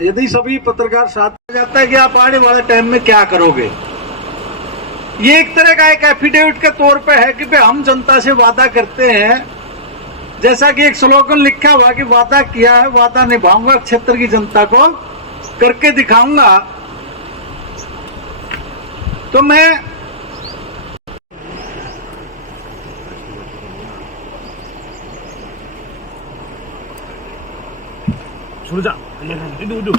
यदि सभी पत्रकार साथ में जाता है कि आप आने वाले टाइम में क्या करोगे, ये एक तरह का एक एफिडेविट के तौर पे है कि भाई हम जनता से वादा करते हैं, जैसा कि एक स्लोगन लिखा हुआ कि वादा किया है वादा निभाऊंगा, क्षेत्र की जनता को करके दिखाऊंगा। तो मैं सुन जा इधर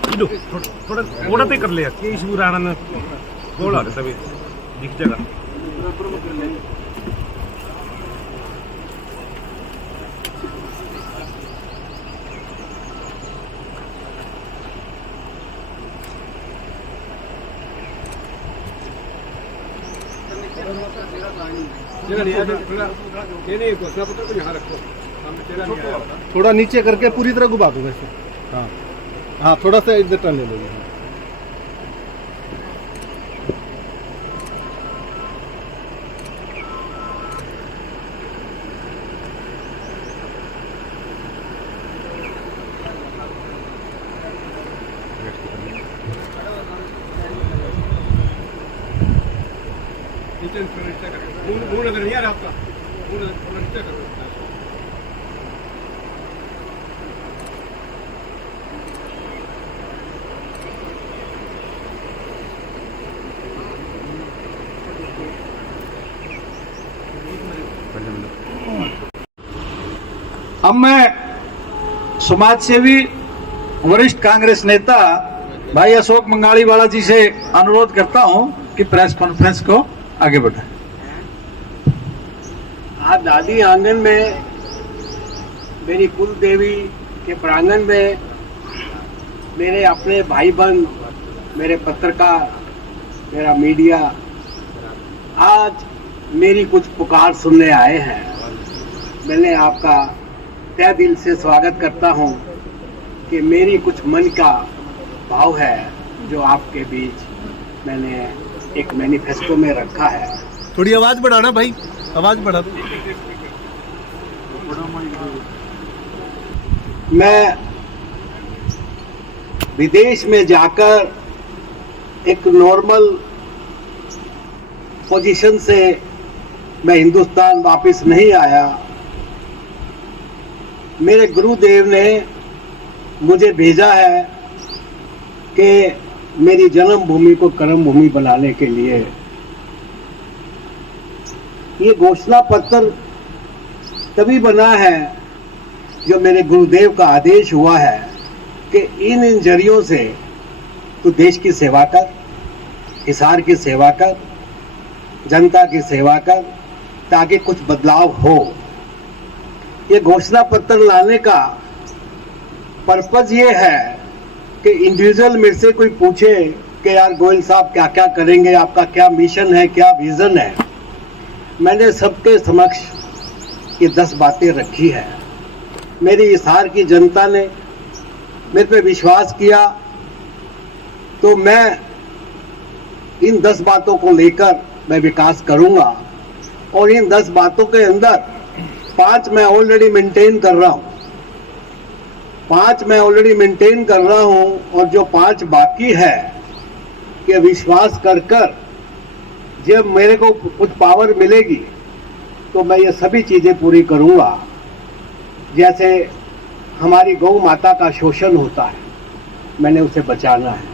थोड़ा थोड़ा पे कर ले यार, ये इशू राणा ने गोल आ रहा तभी दिख जाएगा। थोड़ा नीचे करके पूरी तरह घुमा दो वैसे। हाँ हाँ, थोड़ा सा इधर टर्न ले लो। नहीं आ रहा आपका नीचे करो। अब मैं समाज सेवी वरिष्ठ कांग्रेस नेता भाई अशोक मंगाड़ीवाला जी से अनुरोध करता हूं कि प्रेस कॉन्फ्रेंस को आगे बढ़ाएं। आज दादी आंगन में, मेरी कुल देवी के प्रांगण में मेरे अपने भाई बहन, मेरे पत्रकार, मेरा मीडिया आज मेरी कुछ पुकार सुनने आए हैं। मैंने आपका तहे दिल से स्वागत करता हूं कि मेरी कुछ मन का भाव है जो आपके बीच मैंने एक मैनिफेस्टो में रखा है। थोड़ी आवाज बढ़ाना भाई, आवाज बढ़ा दो। मैं विदेश में जाकर एक नॉर्मल पोजीशन से मैं हिंदुस्तान वापस नहीं आया। मेरे गुरुदेव ने मुझे भेजा है कि मेरी जन्मभूमि को कर्म भूमि बनाने के लिए। ये घोषणा पत्र तभी बना है जो मेरे गुरुदेव का आदेश हुआ है कि इन जरियों से तू देश की सेवा कर, हिसार की सेवा कर, जनता की सेवा कर, ताकि कुछ बदलाव हो। ये घोषणा पत्र लाने का पर्पज ये है कि इंडिविजुअल मेरे से कोई पूछे कि यार गोयल साहब क्या क्या करेंगे, आपका क्या मिशन है, क्या विजन है। मैंने सबके समक्ष ये 10 बातें रखी है। मेरी हिसार की जनता ने मेरे पे विश्वास किया, तो मैं इन 10 बातों को लेकर मैं विकास करूंगा। और इन 10 बातों के अंदर 5 मैं ऑलरेडी मेंटेन कर रहा हूं, 5 मैं ऑलरेडी मेंटेन कर रहा हूं। और जो 5 बाकी है, ये विश्वास कर कर जब मेरे को कुछ पावर मिलेगी तो मैं ये सभी चीजें पूरी करूंगा। जैसे हमारी गौ माता का शोषण होता है, मैंने उसे बचाना है।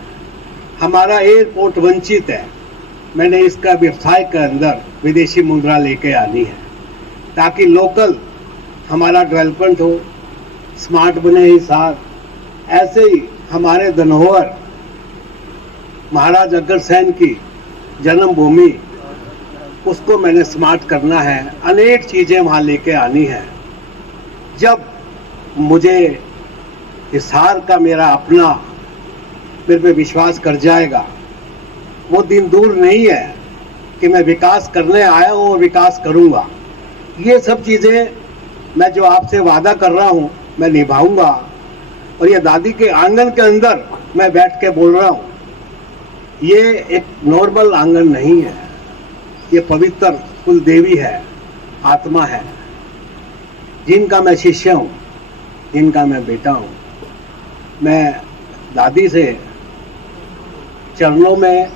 हमारा एयरपोर्ट वंचित है, मैंने इसका व्यवसाय के अंदर विदेशी मुद्रा लेके आनी है ताकि लोकल हमारा डेवलपमेंट हो, स्मार्ट बने हिसार। ऐसे ही हमारे धनोहर महाराज अग्रसेन की जन्मभूमि, उसको मैंने स्मार्ट करना है। अनेक चीजें वहां लेके आनी है। जब मुझे हिसार का मेरा अपना मेरे पे विश्वास कर जाएगा, वो दिन दूर नहीं है कि मैं विकास करने आया हूं और विकास करूंगा। ये सब चीजें मैं जो आपसे वादा कर रहा हूं मैं निभाऊंगा। और ये दादी के आंगन के अंदर मैं बैठ के बोल रहा हूं ये एक नॉर्मल आंगन नहीं है, ये पवित्र कुल देवी है, आत्मा है, जिनका मैं शिष्य हूँ, जिनका मैं बेटा हूँ। मैं दादी से चरणों में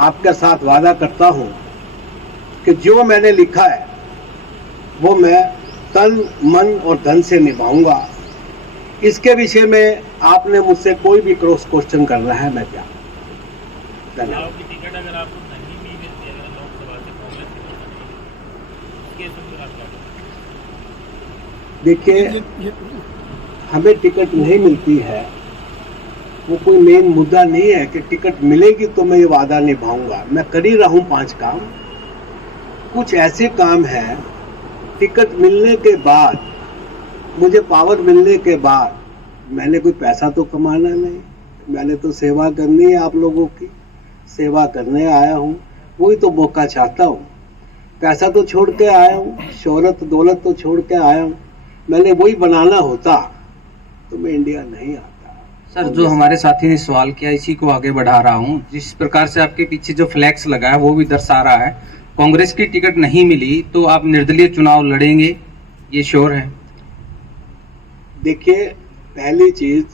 आपके साथ वादा करता हूँ कि जो मैंने लिखा है वो मैं तन मन और धन से निभाऊंगा। इसके विषय में आपने मुझसे कोई भी क्रॉस क्वेश्चन करना है, मैं क्या धन्यवाद। की टिकट अगर आपको नहीं भी मिलती है, अगर लोकसभा से कांग्रेस की तो नहीं, देखिए, हमें टिकट नहीं मिलती है, वो कोई मेन मुद्दा नहीं है कि टिकट मिलेगी तो मैं ये वादा निभाऊंगा। मैं कर ही रहा हूँ 5 काम। कुछ ऐसे काम हैं, टिकट मिलने के बाद, मुझे पावर मिलने के बाद, मैंने कोई पैसा तो कमाना नहीं, मैंने तो सेवा करनी है, आप लोगों की सेवा करने आया हूँ, वही तो मौका चाहता हूँ। पैसा तो छोड़ के आया हूँ, शोहरत दौलत तो छोड़ के आया हूँ, मैंने वही बनाना होता तो मैं इंडिया नहीं आता। सर, जो हमारे साथी ने सवाल किया, इसी को आगे बढ़ा रहा हूँ। जिस प्रकार से आपके पीछे जो फ्लैक्स लगा है वो भी दर्शा रहा है, कांग्रेस की टिकट नहीं मिली तो आप निर्दलीय चुनाव लड़ेंगे, ये श्योर है? देखिए, पहली चीज,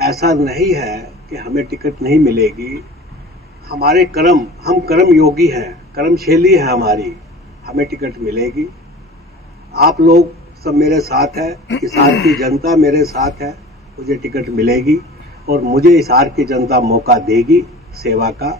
ऐसा नहीं है कि हमें टिकट नहीं मिलेगी। हमारे कर्म, हम कर्म योगी हैं, कर्मशैली है हमारी, हमें टिकट मिलेगी। आप लोग सब मेरे साथ है, हिसार की जनता मेरे साथ है, मुझे टिकट मिलेगी और मुझे हिसार की जनता मौका देगी, सेवा का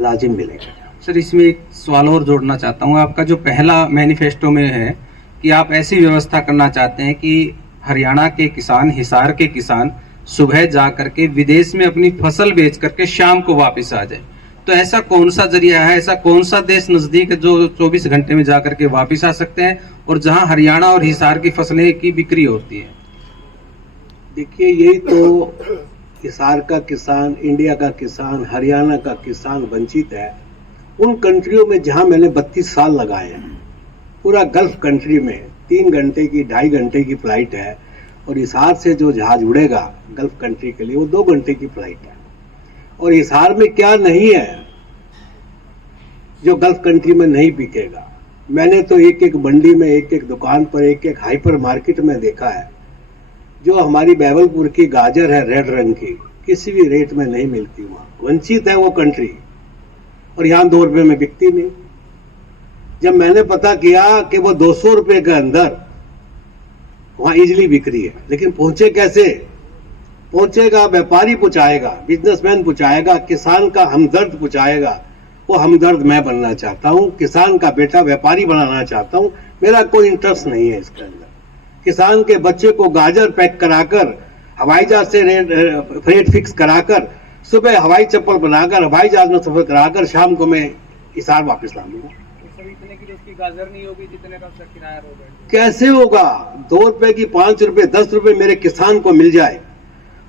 लाजिम मिलेगा। सर, इसमें एक सवाल और जोड़ना चाहता हूँ। आपका जो पहला मैनिफेस्टो में है कि आप ऐसी व्यवस्था करना चाहते हैं कि हरियाणा के किसान, हिसार के किसान सुबह जा करके विदेश में अपनी फसल बेच करके शाम को वापस आ जाए, तो ऐसा कौन सा जरिया है, ऐसा कौन सा देश नजदीक है जो 24 घंटे में जा करके वापस आ सकते हैं और जहां हरियाणा और हिसार की फसलें की बिक्री होती है? देखिए, यही तो हिसार का किसान, इंडिया का किसान, हरियाणा का किसान वंचित है। उन कंट्रियों में जहां मैंने 32 साल लगाए हैं, पूरा गल्फ कंट्री में 3 घंटे की, 2.5 घंटे की फ्लाइट है, और हिसार से जो जहाज उड़ेगा गल्फ कंट्री के लिए वो 2 घंटे की फ्लाइट है। और हिसार में क्या नहीं है जो गल्फ कंट्री में नहीं बिकेगा। मैंने तो एक एक मंडी में, एक एक दुकान पर, एक एक हाइपर मार्केट में देखा है, जो हमारी बैवलपुर की गाजर है रेड रंग की, किसी भी रेट में नहीं मिलती। वहां वंचित है वो कंट्री, और यहाँ 2 रुपए में बिकती नहीं। जब मैंने पता किया कि वो 200 रुपए के अंदर वहां इजिली बिक रही है, लेकिन पहुंचे कैसे? पहुंचेगा व्यापारी पहुंचाएगा, बिजनेसमैन पहुंचाएगा, किसान का हमदर्द पहुंचाएगा। वो हमदर्द मैं बनना चाहता हूं, किसान का बेटा व्यापारी बनाना चाहता हूं। मेरा कोई इंटरेस्ट नहीं है इसके अंदर। किसान के बच्चे को गाजर पैक कराकर, हवाई जहाज से फ्रेट फिक्स कराकर, सुबह हवाई चप्पल बनाकर, हवाई जहाज में सफर कराकर, शाम को मैं हिसार वापस ला दूंगा। इतने की उसकी गाजर नहीं होगी जितने का उसका किराया होगा। कैसे होगा? 2 रुपए की 5 रुपए, 10 रुपए मेरे किसान को मिल जाए।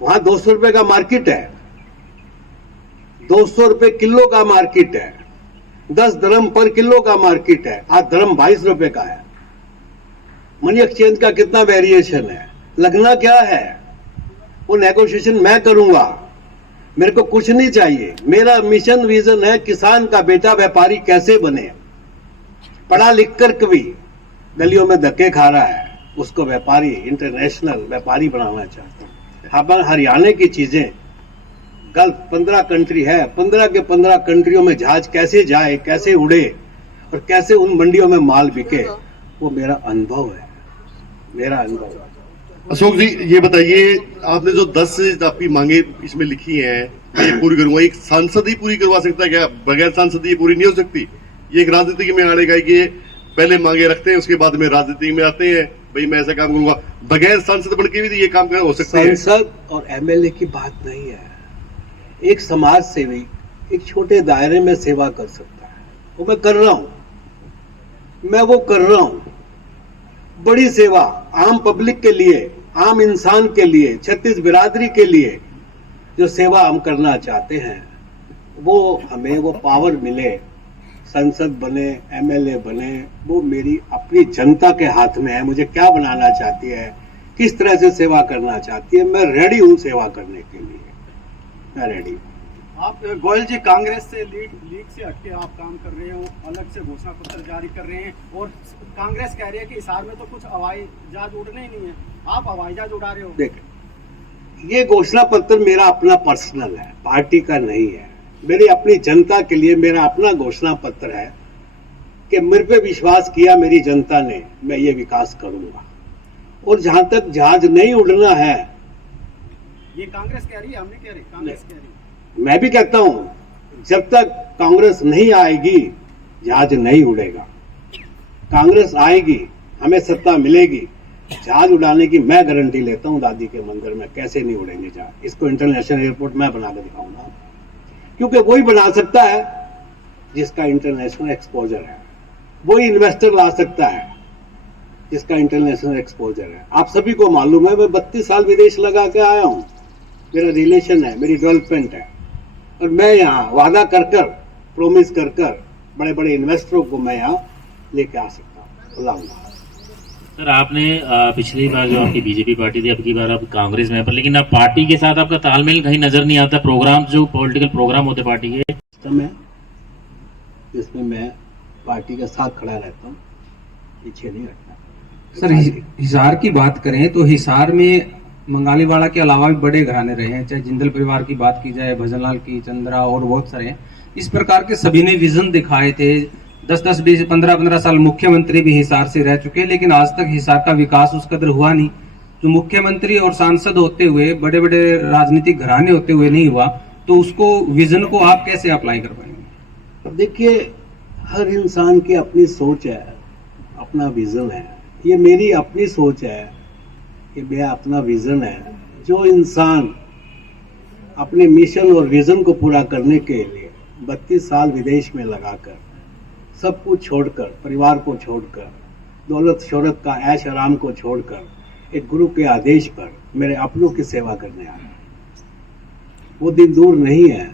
वहां 200 रुपए का मार्केट है, 200 रुपए किलो का मार्केट है, 10 दरम पर किलो का मार्केट है। आज दरम 22 रुपए का है। मनी एक्सचेंज का कितना वेरिएशन है? लगना क्या है? वो नेगोशिएशन मैं करूंगा, मेरे को कुछ नहीं चाहिए। मेरा मिशन विजन है किसान का बेटा व्यापारी कैसे बने। पढ़ा लिख कर कभी गलियों में धक्के खा रहा है, उसको व्यापारी, इंटरनेशनल व्यापारी बनाना चाहता हूं। हमारे हरियाणा की चीजें, गल्फ 15 कंट्री है, 15 के 15 कंट्रियों में जहाज कैसे जाए, कैसे उड़े और कैसे उन मंडियों में माल बिके, वो मेरा अनुभव है, मेरा अनुभव है। अशोक जी, ये बताइए, आपने जो 10 आपकी मांगे इसमें लिखी हैं, ये पूरी करूंगा, एक सांसद ही पूरी करवा सकता है क्या? बगैर सांसद ये पूरी नहीं हो सकती? ये एक राजनीति में आने का कि पहले मांगे रखते हैं, उसके बाद में राजनीति में आते हैं, भाई मैं ऐसा काम करूंगा। बगैर सांसद बन के भी ये काम हो सकता है? सांसद और एमएलए की बात नहीं है। एक समाज सेवी एक छोटे दायरे में सेवा कर सकता है, वो मैं कर रहा हूं, मैं वो कर रहा हूं। बड़ी सेवा आम पब्लिक के लिए, आम इंसान के लिए, छत्तीस बिरादरी के लिए जो सेवा हम करना चाहते हैं, वो हमें वो पावर मिले, संसद बने, एमएलए बने, वो मेरी अपनी जनता के हाथ में है। मुझे क्या बनाना चाहती है, किस तरह से सेवा करना चाहती है, मैं रेडी हूं सेवा करने के लिए, मैं रेडी हूं। आप गोयल जी कांग्रेस से लीग से हटके आप काम कर रहे हो, अलग से घोषणा पत्र जारी कर रहे हैं और कांग्रेस कह रही है कि हिसार में तो कुछ हवाई जहाज उड़ने ही नहीं है, आप हवाई जहाज उड़ा रहे हो। देखिए, ये घोषणा पत्र मेरा अपना पर्सनल है, पार्टी का नहीं है। मेरी अपनी जनता के लिए मेरा अपना घोषणा पत्र है कि मेरे पे विश्वास किया मेरी जनता ने, मैं ये विकास करूंगा। और जहां तक जहाज नहीं उड़ना है, ये कांग्रेस कह रही है, हमने कह रही, कांग्रेस कह रही है। मैं भी कहता हूं जब तक कांग्रेस नहीं आएगी जहाज नहीं उड़ेगा। कांग्रेस आएगी, हमें सत्ता मिलेगी, जहाज उड़ाने की मैं गारंटी लेता हूं। दादी के मंदिर में कैसे नहीं उड़ेंगे जहाज, इसको इंटरनेशनल एयरपोर्ट मैं बना के दिखाऊंगा, क्योंकि वही बना सकता है जिसका इंटरनेशनल एक्सपोजर है, वही इन्वेस्टर ला सकता है जिसका इंटरनेशनल एक्सपोजर है। आप सभी को मालूम है, मैं 32 साल विदेश लगा के आया हूं, मेरा रिलेशन है, मेरी डेवलपमेंट है, और मैं यहाँ वादा कर प्रोमिस कर बड़े बड़े इन्वेस्टरों को मैं यहाँ लेके आ सकता हूँ, लाऊंगा। सर, आपने पिछली बार जो आपकी बीजेपी पार्टी थी, अब की बार आप कांग्रेस में, पर लेकिन आप पार्टी के साथ आपका तालमेल कहीं नजर नहीं आता। प्रोग्राम जो पॉलिटिकल प्रोग्राम होते पार्टी के, सिस्टम है जिसमें मैं पार्टी के साथ खड़ा रहता हूँ, पीछे नहीं हटता। सर, हिसार की बात करें तो हिसार में मंगालीवाड़ा के अलावा भी बड़े घराने रहे हैं, चाहे जिंदल परिवार की बात की जाए, भजनलाल की, चंद्रा और बहुत सारे हैं। इस प्रकार के सभी ने विजन दिखाए थे। 10-10, 20, 15-15 साल मुख्यमंत्री भी हिसार से रह चुके, लेकिन आज तक हिसार का विकास उस कदर हुआ नहीं। जो मुख्यमंत्री और सांसद होते हुए, बड़े बड़े राजनीतिक घराने होते हुए नहीं हुआ, तो उसको विजन को आप कैसे अप्लाई कर पाएंगे? देखिए, हर इंसान की अपनी सोच है, अपना विजन है। ये मेरी अपनी सोच है कि मेरा अपना विजन है। जो इंसान अपने मिशन और विजन को पूरा करने के लिए 32 साल विदेश में लगाकर, सब कुछ छोड़कर, परिवार को छोड़कर, दौलत शोहरत का ऐश आराम को छोड़कर, एक गुरु के आदेश पर मेरे अपनों की सेवा करने आया, वो दिन दूर नहीं है।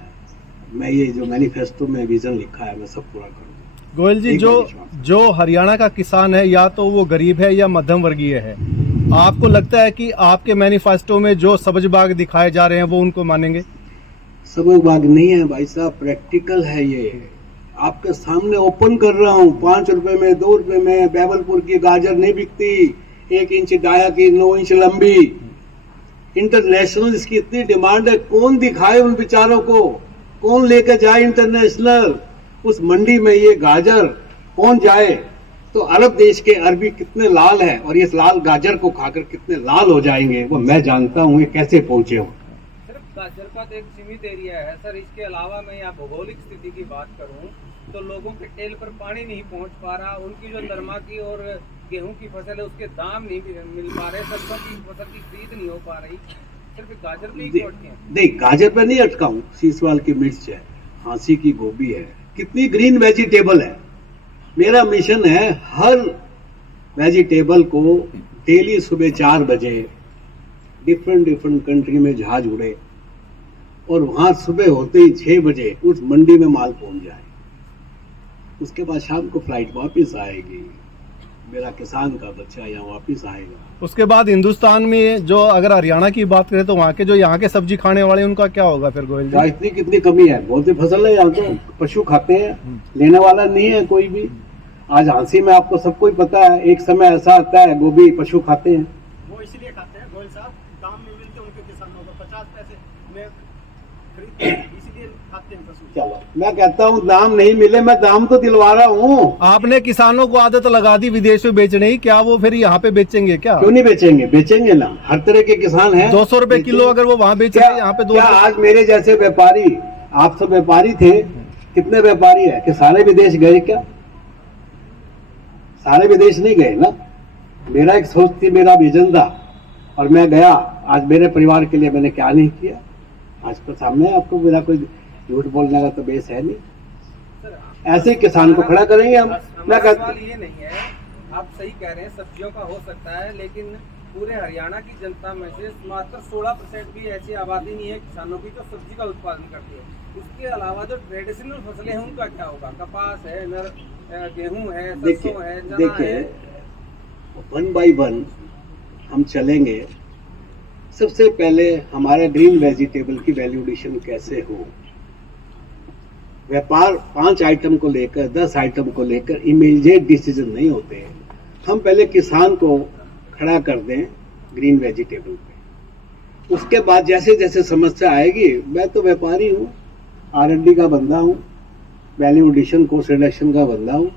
मैं ये जो मैनिफेस्टो में विजन लिखा है, मैं सब पूरा करूँगा। गोयल जी, जो हरियाणा का किसान है, या तो वो गरीब है या मध्यम वर्गीय है, आपको लगता है कि आपके मैनिफेस्टो में जो सबज बाग दिखाए जा रहे हैं वो उनको मानेंगे? सबज बाग नहीं है भाई साहब, प्रैक्टिकल है। ये आपके सामने ओपन कर रहा हूँ। 5 रुपए में, 2 रुपए में बैबलपुर की गाजर नहीं बिकती, 1 इंच डाया की 9 इंच लंबी। इंटरनेशनल इसकी इतनी डिमांड है, कौन दिखाए उन बेचारों को, कौन लेकर जाए इंटरनेशनल? उस मंडी में ये गाजर कौन जाए? तो अरब देश के अरबी कितने लाल है, और ये लाल गाजर को खाकर कितने लाल हो जाएंगे, वो मैं जानता हूँ ये कैसे पहुंचे हो। सिर्फ गाजर का तो एक सीमित एरिया है सर। इसके अलावा मैं यहाँ भौगोलिक स्थिति की बात करूँ तो लोगों के टेल पर पानी नहीं पहुँच पा रहा, उनकी जो नरमा की और गेहूं की फसल है उसके दाम नहीं मिल पा रहे, सरसों की फसल की खरीद नहीं हो पा रही, सिर्फ गाजर पे ही अटके हैं। नहीं, गाजर पे नहीं अटका हूँ, सीसवाल की मिर्च है, हाँसी की गोभी है, कितनी ग्रीन वेजिटेबल है। मेरा मिशन है हर वेजिटेबल को डेली सुबह 4 बजे डिफरेंट कंट्री में जहाज उड़े, और वहां सुबह होते ही 6 बजे उस मंडी में माल पहुंच जाए। उसके बाद शाम को फ्लाइट वापस आएगी, मेरा किसान का बच्चा यहाँ वापस आएगा। उसके बाद हिंदुस्तान में जो, अगर हरियाणा की बात करें तो वहाँ के जो यहाँ के सब्जी खाने वाले, उनका क्या होगा फिर गोयल जी? इतनी कितनी कमी है, बहुत सी फसल है यहाँ तो, पशु खाते हैं, लेने वाला नहीं है कोई भी। आज हाँसी में आपको सबको ही पता है, एक समय ऐसा आता है गोभी पशु खाते हैं। वो इसलिए खाते हैं गोयल साहब, दाम नहीं मिलते उनके किसानों को, 50 पैसे में खरीदते हैं, इसलिए खाते हैं पशु। चलो, मैं कहता हूँ दाम नहीं मिले, मैं दाम तो दिलवा रहा हूँ। आपने किसानों को आदत लगा दी विदेश में बेचने की, क्या वो फिर यहाँ पे बेचेंगे क्या? क्यों नहीं बेचेंगे? बेचेंगे ना, हर तरह के किसान हैं। 200 रुपए किलो अगर वो वहाँ बेच रहे हैं, यहाँ पे 200। आज मेरे जैसे व्यापारी, आप सब व्यापारी थे, कितने व्यापारी है कि सारे विदेश गए क्या? सारे विदेश नहीं गए ना। मेरा एक सोच थी, मेरा विजन था, और मैं गया। आज मेरे परिवार के लिए मैंने क्या नहीं किया, आज तो सामने आपको, मेरा कोई झूठ बोलने का तो बेस है नहीं। ऐसे किसान को खड़ा करेंगे हम। मैं कहता ये नहीं है, आप सही कह रहे हैं, सब्जियों का हो सकता है, लेकिन पूरे हरियाणा की जनता में से मात्र 16% भी ऐसी आबादी नहीं है किसानों की जो सब्जी का उत्पादन करती है। उसके अलावा जो ट्रेडिशनल फसलें हैं उनका क्या होगा? कपास है, गेहूं है, सरसों है, चना है। देखिए, 1 by 1 हम चलेंगे। सबसे पहले हमारे ग्रीन वेजिटेबल की वैल्यूएशन कैसे हो, व्यापार 5 आइटम को लेकर 10 आइटम को लेकर इमीडिएट डिसीजन नहीं होते हैं। हम पहले किसान को खड़ा कर दें ग्रीन वेजिटेबल पे, उसके बाद जैसे जैसे समस्या आएगी, मैं तो व्यापारी हूँ, R&D का बंदा हूँ, वैल्यू एडिशन कोस्ट रिडक्शन का बंदा हूँ,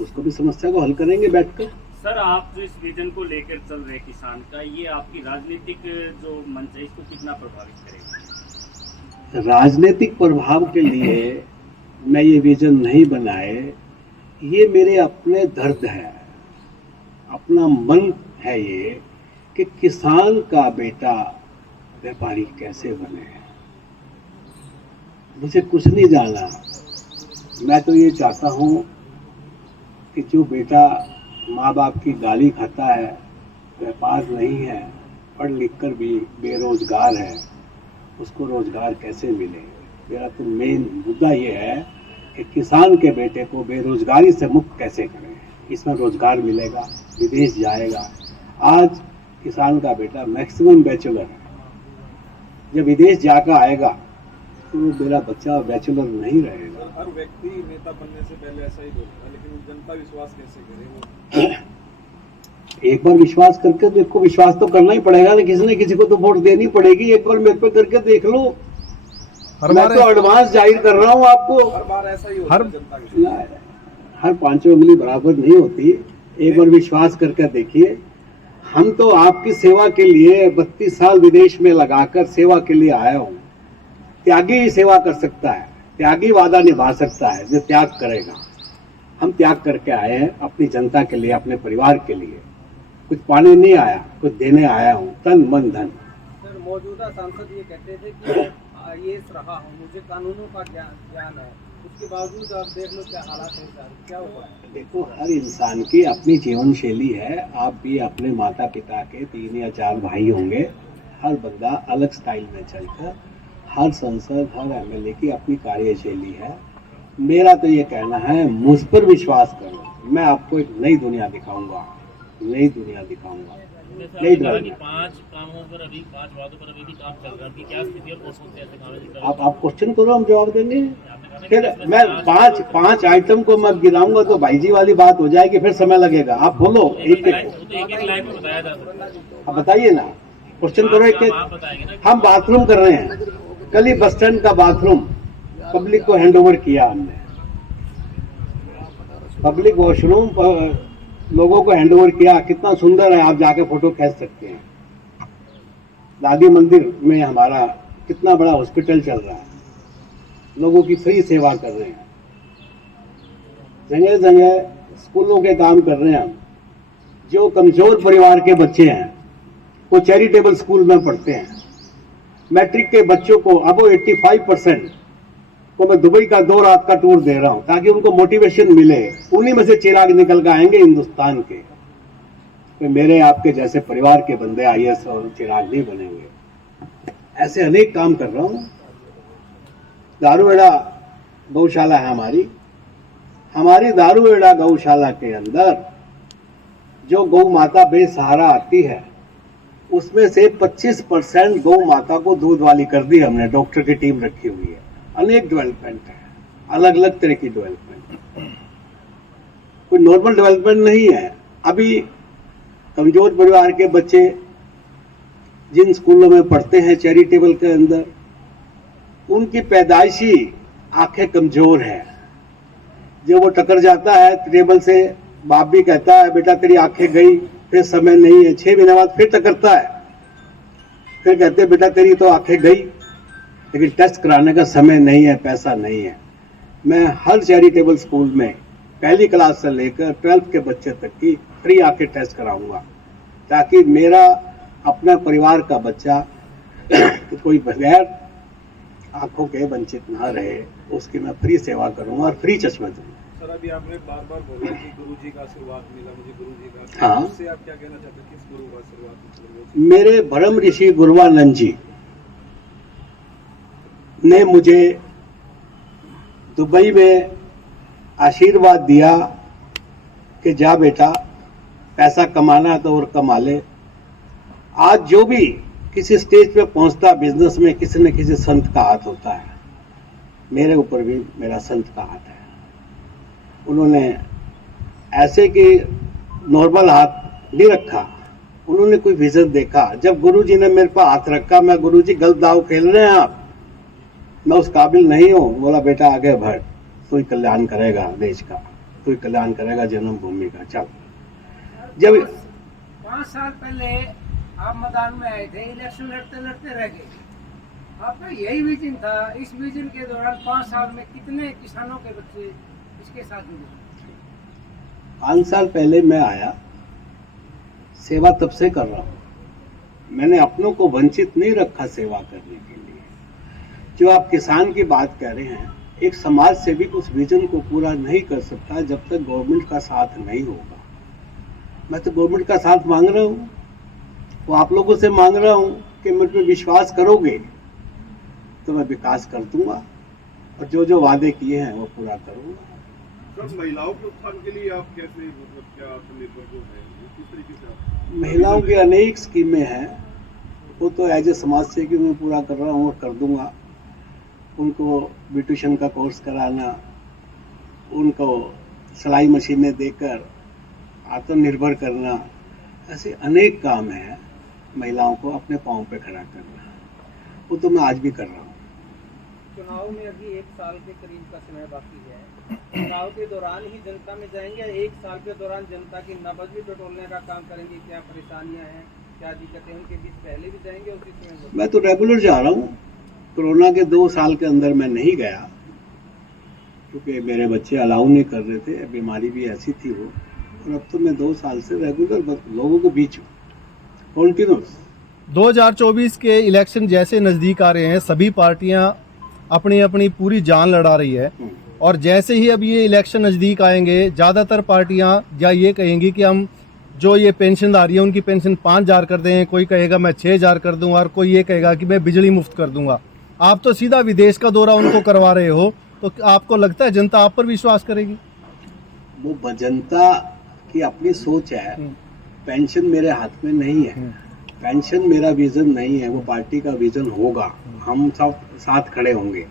उसको भी समस्या को हल करेंगे बैठकर। सर, आप जो इस विजन को लेकर चल रहे किसान का, ये आपकी राजनीतिक जो मंच है इसको कितना प्रभावित करेगा? राजनीतिक प्रभाव के लिए मैं ये विजन नहीं बनाए, ये मेरे अपने दर्द है, अपना मन है ये कि किसान का बेटा व्यापारी कैसे बने। मुझे कुछ नहीं जाना, मैं तो ये चाहता हूँ कि जो बेटा माँ बाप की गाली खाता है, व्यापार नहीं है, पढ़ लिख कर भी बेरोजगार है, उसको रोजगार कैसे मिले। मेरा तो मेन मुद्दा ये है कि किसान के बेटे को बेरोजगारी से मुक्त कैसे करें, इसमें रोजगार मिलेगा, विदेश जाएगा। आज किसान का बेटा मैक्सिमम बैचलर है, जब विदेश जाकर आएगा तो मेरा बच्चा बैचलर नहीं रहेगा। हर व्यक्ति नेता बनने से पहले ऐसा ही बोलता है, लेकिन जनता विश्वास कैसे करे? एक बार विश्वास करके देखो, विश्वास तो करना ही पड़ेगा ना, किसी न किसी को तो वोट देनी पड़ेगी। एक बार मेरे पे करके देख लो, मैं तो एडवांस जाहिर कर रहा हूँ आपको। हर बार ऐसा ही होता है जनता के। हर 5 उंगली बराबर नहीं होती, एक बार विश्वास करके देखिए। हम तो आपकी सेवा के लिए 32 साल विदेश में लगाकर सेवा के लिए आया हूँ। त्यागी ही सेवा कर सकता है, त्यागी वादा निभा सकता है जो त्याग करेगा। हम त्याग करके आए हैं अपनी जनता के लिए, अपने परिवार के लिए। कुछ पाने नहीं आया, कुछ देने आया हूँ, तन मन धन। सर, मौजूदा सांसद ये कहते थे कि IAS रहा हूँ, मुझे कानूनों का ज्ञान है, उसके बावजूद आप देख लो क्या हालात है सर, क्या हुआ है? देखो, हर इंसान की अपनी जीवन शैली है। आप भी अपने माता पिता के 3 या 4 भाई होंगे। हर बंदा अलग स्टाइल में चलता, हर सांसद हर MLA की अपनी कार्यशैली है। मेरा तो ये कहना है, मुझ पर विश्वास करो, मैं आपको एक नई दुनिया दिखाऊंगा, नई दुनिया दिखाऊंगा। नहीं डरना। 5 कामों पर अभी 5 वादों पर अभी भी काम चल रहा है, अभी क्या स्थिति और कौन कौन से ऐसे काम है? आप क्वेश्चन करो, हम जवाब देंगे। फिर मैं 5 आइटम को मैं गिनाऊंगा तो भाई जी वाली बात हो जाएगी, फिर समय लगेगा। आप बोलो, एक लाइन में बताया जा सकता है। आप बताइए ना, क्वेश्चन करो एक। हम बाथरूम कर रहे हैं, कल ही बस स्टैंड का बाथरूम पब्लिक को हैंड ओवर किया हमने। पब्लिक वॉशरूम लोगों को हैंड ओवर किया, कितना सुंदर है, आप जाके फोटो खींच सकते हैं। दादी मंदिर में हमारा कितना बड़ा हॉस्पिटल चल रहा है, लोगों की फ्री सेवा कर रहे हैं। जगह जगह स्कूलों के काम कर रहे हैं हम। जो कमजोर परिवार के बच्चे हैं वो चैरिटेबल स्कूल में पढ़ते हैं। मैट्रिक के बच्चों को अब 85% को मैं दुबई का 2 रात का टूर दे रहा हूं, ताकि उनको मोटिवेशन मिले। उन्हीं में से चिराग निकल कर आएंगे हिंदुस्तान के। तो मेरे आपके जैसे परिवार के बंदे IAS और चिराग नहीं बनेंगे। ऐसे अनेक काम कर रहा हूं। दारूहेड़ा गौशाला है हमारी दारूहेड़ा गौशाला के अंदर जो गौ माता बेसहारा आती है, उसमें से 25% गौ माता को दूध वाली कर दी हमने। डॉक्टर की टीम रखी हुई है। अनेक डेवलपमेंट है, अलग अलग तरह की डेवलपमेंट, कोई नॉर्मल डेवलपमेंट नहीं है। अभी कमजोर परिवार के बच्चे जिन स्कूलों में पढ़ते हैं चैरिटेबल के अंदर, उनकी पैदाइशी आंखें कमजोर है। जब वो टकर जाता है टेबल से, बाप भी कहता है बेटा तेरी आंखें गई, फिर समय नहीं है। 6 महीने बाद फिर टकरता है, फिर कहते बेटा तेरी तो आंखें गई, लेकिन टेस्ट कराने का समय नहीं है, पैसा नहीं है। मैं हर चैरिटेबल स्कूल में 1ली क्लास से लेकर 12th के बच्चे तक की फ्री आंखें टेस्ट कराऊंगा, ताकि मेरा अपना परिवार का बच्चा कोई बगैर आंखों के वंचित ना रहे, उसकी मैं फ्री सेवा करूंगा और फ्री चश्मा दूंगा। सर, अभी आपने बार-बार बोला कि गुरुजी का आशीर्वाद मिला, मुझे गुरुजी का। हाँ, उससे आप क्या कहना चाहते हैं? किस गुरु का आशीर्वाद? मेरे ब्रह्म ऋषि गुरुवानंद जी ने मुझे दुबई में आशीर्वाद दिया कि जा बेटा, पैसा कमाना है तो और कमा ले। आज जो भी किसी स्टेज पे पहुंचता बिजनेस में, किसी न किसी संत का हाथ होता है। मेरे ऊपर भी मेरा संत का हाथ है। उन्होंने ऐसे कि नॉर्मल हाथ नहीं रखा, उन्होंने कोई विजन देखा। जब गुरुजी ने मेरे पर हाथ रखा, मैं गुरुजी गलत दाव खेल रहे हैं आप, मैं उस काबिल नहीं हूँ। बोला बेटा आगे बढ़, तू ही कल्याण करेगा देश का, तू ही कल्याण करेगा जन्मभूमि का। चल। जब 5 साल पहले आप मैदान में आए थे, इलेक्शन लड़ते लड़ते रह गए, आपका यही विजन था। इस विजन के दौरान 5 साल में कितने किसानों के बच्चे इसके साथ जुड़े? 5 साल पहले मैं आया, सेवा तब से कर रहा हूँ। मैंने अपनों को वंचित नहीं रखा सेवा करने के लिए। जो आप किसान की बात कह रहे हैं, एक समाज सेवी उस विजन को पूरा नहीं कर सकता जब तक गवर्नमेंट का साथ नहीं होगा। मैं तो गवर्नमेंट का साथ मांग रहा हूँ, वो आप लोगों से मांग रहा हूँ कि मुझ पर विश्वास करोगे तो मैं विकास कर दूंगा और जो जो वादे किए हैं वो पूरा करूंगा। सर, महिलाओं के उत्थान के लिए आप कैसे, मतलब क्या आत्मनिर्भर हैं, किस तरीके से आप? महिलाओं की अनेक स्कीमें हैं, वो तो एज ए समाज सेवी मैं पूरा कर रहा हूँ और कर दूंगा। उनको ब्यूटिशियन का कोर्स कराना, उनको सिलाई मशीनें देकर आत्मनिर्भर करना, ऐसे अनेक काम हैं। महिलाओं को अपने पांव पे खड़ा करना, वो तो मैं आज भी कर रहा हूँ। चुनाव में अभी 1 साल के करीब का समय बाकी है। चुनाव के दौरान ही जनता में जाएंगे, 1 साल के दौरान जनता की नब्ज भी टटोलने का काम करेंगे? क्या परेशानियां हैं, क्या दिक्कतें उनके बीच पहले भी जाएंगे और उसी समय? मैं तो रेगुलर जा रहा हूँ। कोरोना के 2 साल के अंदर मैं नहीं गया क्योंकि मेरे बच्चे अलाउ नहीं कर रहे थे, बीमारी भी ऐसी थी वो। और अब तो मैं 2 साल से रेगुलर लोगों के बीच हूँ, कंटिन्यूस। 2024 के इलेक्शन जैसे नज़दीक आ रहे हैं, सभी पार्टियां अपनी अपनी पूरी जान लड़ा रही है। और जैसे ही अब ये इलेक्शन नज़दीक आएंगे, ज़्यादातर पार्टियां या ये कहेंगी कि हम जो ये पेंशनदारी है उनकी पेंशन 5,000 कर दें, कोई कहेगा मैं 6,000 कर दूंगा और कोई ये कहेगा कि मैं बिजली मुफ्त कर दूंगा। आप तो सीधा विदेश का दौरा उनको करवा रहे हो, तो आपको लगता है जनता आप पर विश्वास करेगी? वो जनता की अपनी सोच है। पेंशन मेरे हाथ में नहीं है, पेंशन मेरा विजन नहीं है, वो पार्टी का विजन होगा। हम सब साथ खड़े होंगे।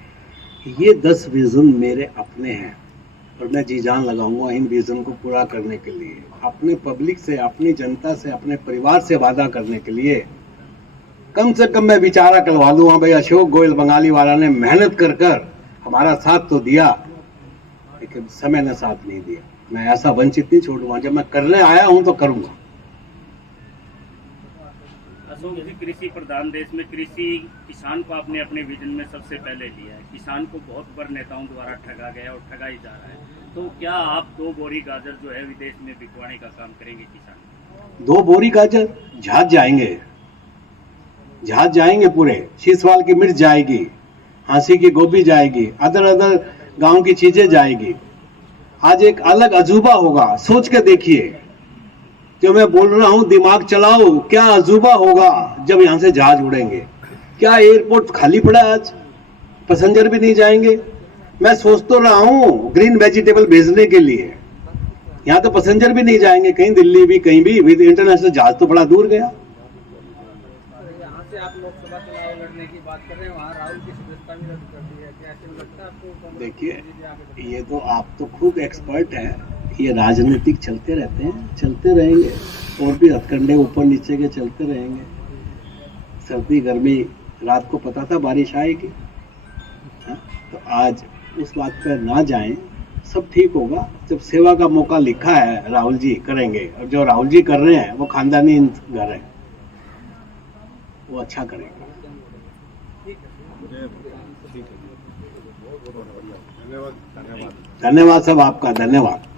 ये 10 विजन मेरे अपने हैं और मैं जी जान लगाऊंगा इन विजन को पूरा करने के लिए, अपने पब्लिक से, अपनी जनता से, अपने परिवार से वादा करने के लिए। कम से कम मैं विचारा करवा दूंगा भाई, अशोक गोयल बंगाली वाला ने मेहनत कर कर हमारा साथ तो दिया, लेकिन समय ने साथ नहीं दिया। मैं ऐसा वंचित नहीं छोड़ूंगा। जब मैं करने आया हूं तो करूंगा। अशोक जी, कृषि प्रधान देश में कृषि किसान को आपने अपने विजन में सबसे पहले लिया है। किसान को बहुत बार नेताओं द्वारा ठगा गया और ठगा ही जा रहा है, तो क्या आप 2 बोरी गाजर जो है विदेश में बिकवाने का काम करेंगे किसान? 2 बोरी गाजर जहाज जाएंगे, जहाज जाएंगे पूरे। शीशवाल की मिर्च जाएगी, हांसी की गोभी जाएगी, अदर गांव की चीजें जाएगी। आज एक अलग अजूबा होगा, सोच के देखिए। जो मैं बोल रहा हूं दिमाग चलाओ, क्या अजूबा होगा जब यहां से जहाज उड़ेंगे। क्या एयरपोर्ट खाली पड़ा है आज, पैसेंजर भी नहीं जाएंगे। मैं सोच तो रहा हूं ग्रीन वेजिटेबल भेजने के लिए, यहाँ तो पैसेंजर भी नहीं जाएंगे, कहीं दिल्ली भी कहीं भी। विद इंटरनेशनल जहाज तो बड़ा दूर गया। यहाँ से आप लोकसभा चुनाव लड़ने की बात कर रहे हैं, वहाँ राहुल की सदस्यता भी रद्द कर दी है, क्या ऐसा लगता है आपको? देखिए, ये तो आप तो खूब एक्सपर्ट हैं। ये राजनीतिक चलते रहते हैं, चलते रहेंगे, और भी हथकंडे ऊपर नीचे के चलते रहेंगे। सर्दी गर्मी, रात को पता था बारिश आएगी, तो आज उस बात पर ना जाएं, सब ठीक होगा। जब सेवा का मौका लिखा है राहुल जी करेंगे, और जो राहुल जी कर रहे हैं वो खानदानी घर है, वो अच्छा करेंगे। धन्यवाद सब आपका, धन्यवाद।